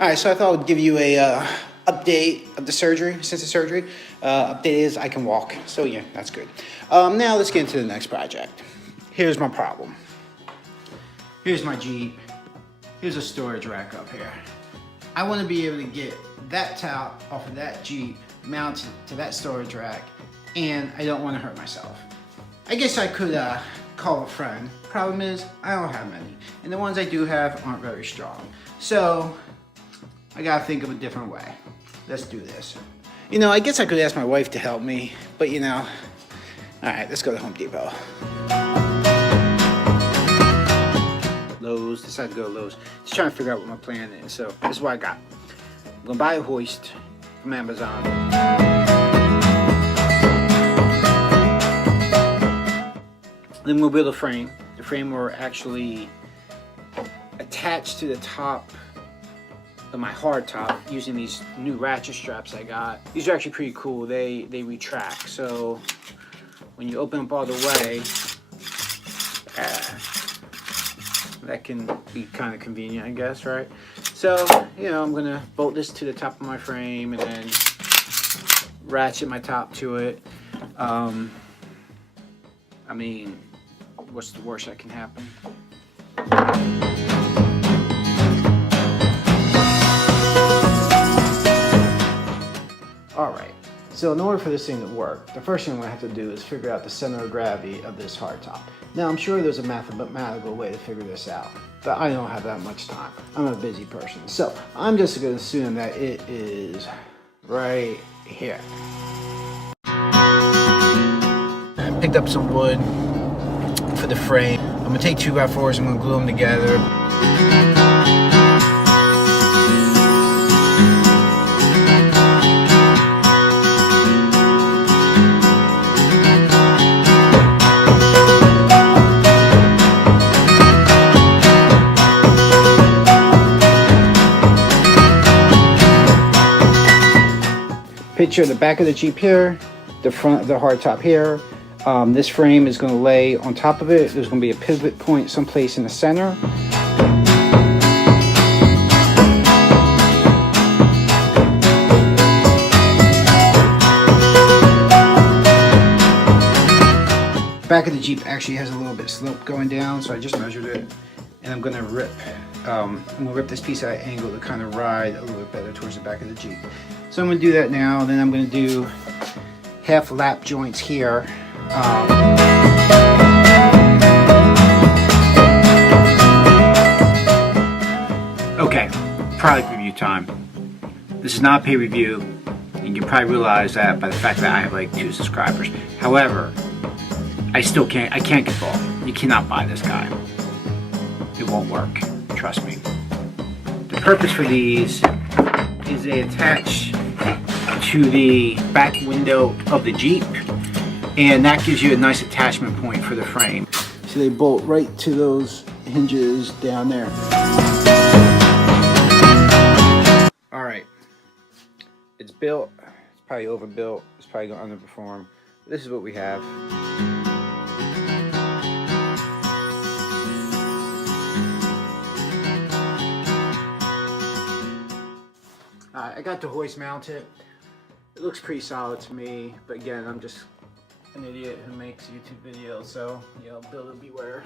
Alright, so I thought I would give you a update of the surgery, since the surgery. Update is I can walk, so yeah, that's good. Now let's get into the next project. Here's my problem. Here's my Jeep. Here's a storage rack up here. I want to be able to get that top off of that Jeep, mounted to that storage rack, and I don't want to hurt myself. I guess I could call a friend. Problem is, I don't have many, and the ones I do have aren't very strong. So, I gotta think of a different way. Let's do this. You know, I guess I could ask my wife to help me, but you know, alright, let's go to Home Depot. Lowe's, decided to go to Lowe's. Just trying to figure out what my plan is. So, this is what I got. I'm gonna buy a hoist from Amazon. Then we'll build a frame. The frame will actually attach to the top of my hardtop using these new ratchet straps I got. These are actually pretty cool. They retract, so when you open up all the way, that can be kind of convenient, I guess, right? So, you know, I'm gonna bolt this to the top of my frame and then ratchet my top to it. I mean, what's the worst that can happen? Alright, so in order for this thing to work, the first thing I'm going to have to do is figure out the center of gravity of this hardtop. Now, I'm sure there's a mathematical way to figure this out, but I don't have that much time. I'm a busy person, so I'm just going to assume that it is right here. I picked up some wood for the frame. I'm going to take 2x4s, I'm going to glue them together. Picture the back of the Jeep here, the front of the hardtop here. This frame is going to lay on top of it. There's going to be a pivot point someplace in the center. The back of the Jeep actually has a little bit of slope going down, so I just measured it, and I'm going to rip. I'm going to rip this piece at an angle to kind of ride a little bit better towards the back of the Jeep. So I'm going to do that now, and then I'm going to do half lap joints here. Okay, product review time. This is not a pay review. You can probably realize that by the fact that I have like 2 subscribers. However, I can't get bought. You cannot buy this guy. It won't work, trust me. The purpose for these is they attach to the back window of the Jeep, and that gives you a nice attachment point for the frame. So they bolt right to those hinges down there. Alright, it's built, it's probably overbuilt, it's probably going to underperform. This is what we have. I got the hoist mounted. It looks pretty solid to me, but again, I'm just an idiot who makes YouTube videos, so, you know, builder beware.